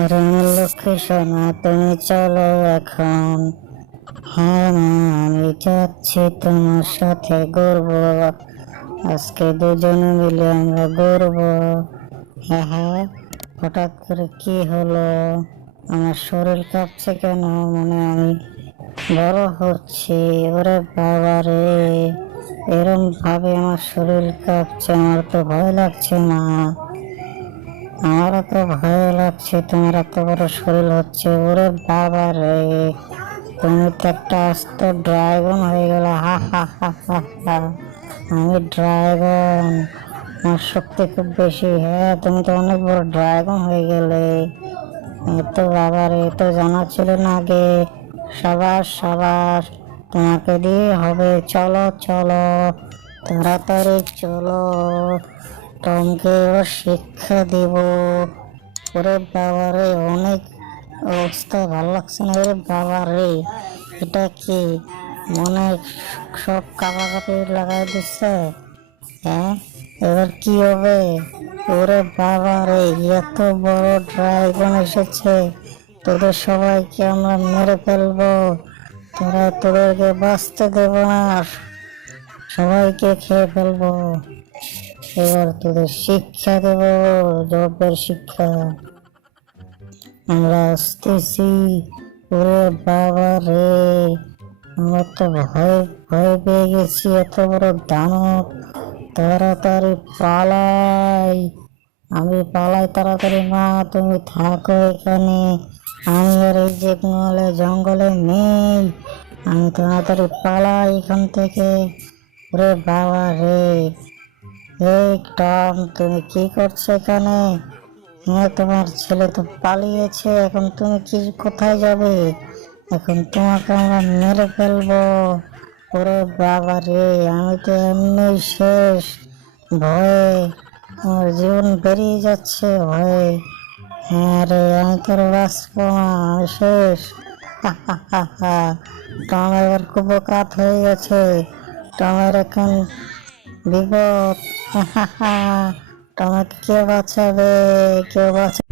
আরে আমার লক্ষ্মী সোনা, তুমি চলো এখন। হ্যাঁ মা, আমি যাচ্ছি তোমার সাথে ঘুরবো। আজকে দুজনে মিলে আমরা ঘুরবো। হ্যাঁ হ্যাঁ, হঠাৎ করে কি হলো? আমার শরীর কাঁপছে কেন? মনে হয় আমি বড় হচ্ছি। ওরে বাবা রে, এরম ভাবে আমার শরীর কাঁপছে, আমার তো ভয় লাগছে মা। আমারও তো ভয় লাগছে, তোমার এত বড় শরীর হচ্ছে। ওরে বাবা রে, তুমি তো একটা আস্ত ড্রাগন হয়ে গেল। হা হা হা হা হা। আমি ড্রাগন? আমার শক্তি খুব বেশি। হ্যাঁ, তুমি তো অনেক বড় ড্রাগন হয়ে গেলে। তো বাবা রে, তো জানা ছিল না আগে। সাবাস সাবাস, তোমাকে দিয়ে হবে। চলো চলো, তাড়াতাড়ি চলো, টমকে এবার শিক্ষা দেব। ওরে বাবা রে, অনেক অবস্থা ভালো লাগছে না রে বাবা রে। এটা কি মনে হয় সব কাপাকাপি লাগাই দিচ্ছে? হ্যাঁ, এবার কি হবে? ওরে বাবা রে, এত বড় ড্রাগন এসেছে, তোদের সবাইকে আমরা মেরে ফেলবো। তোদেরকে বাঁচতে দেব না, সবাইকে খেয়ে ফেলবো। এবার তোদের শিক্ষা দেব, জবের শিক্ষা। আমরা আসতেছি। ওরে বাবা রে, আমার তো ভয় ভয় পেয়ে গেছি, এত বড় দানব। তাড়াতাড়ি পালাই, আমি পালাই তাড়াতাড়ি। মা, তুমি থাকো এখানে, আমি আর এই যে জঙ্গলে নেই। আমি তাড়াতাড়ি পালাই এখান থেকে। ওরে বাবা রে, এই টম, তুমি কি করছো এখানে? হ্যাঁ, তোমার ছেলে তো পালিয়েছে, এখন তুমি কি কোথায় যাবে? এখন তোমাকে আমরা মেরে ফেলবো। ওরে বাবা রে, আমি তো এমনি শেষ ভয়ে। আমার জীবন বেরিয়ে যাচ্ছে ভয়ে। হ্যাঁ রে, আমি তোর বাঁচবো না, আমি শেষ। হা হা হা হা। টম এবার কুপকাত হয়ে গেছে। টমের এখন বিপদ। হা হা হা। তোমাকে কে বাঁচাবে? কেউ বাঁচা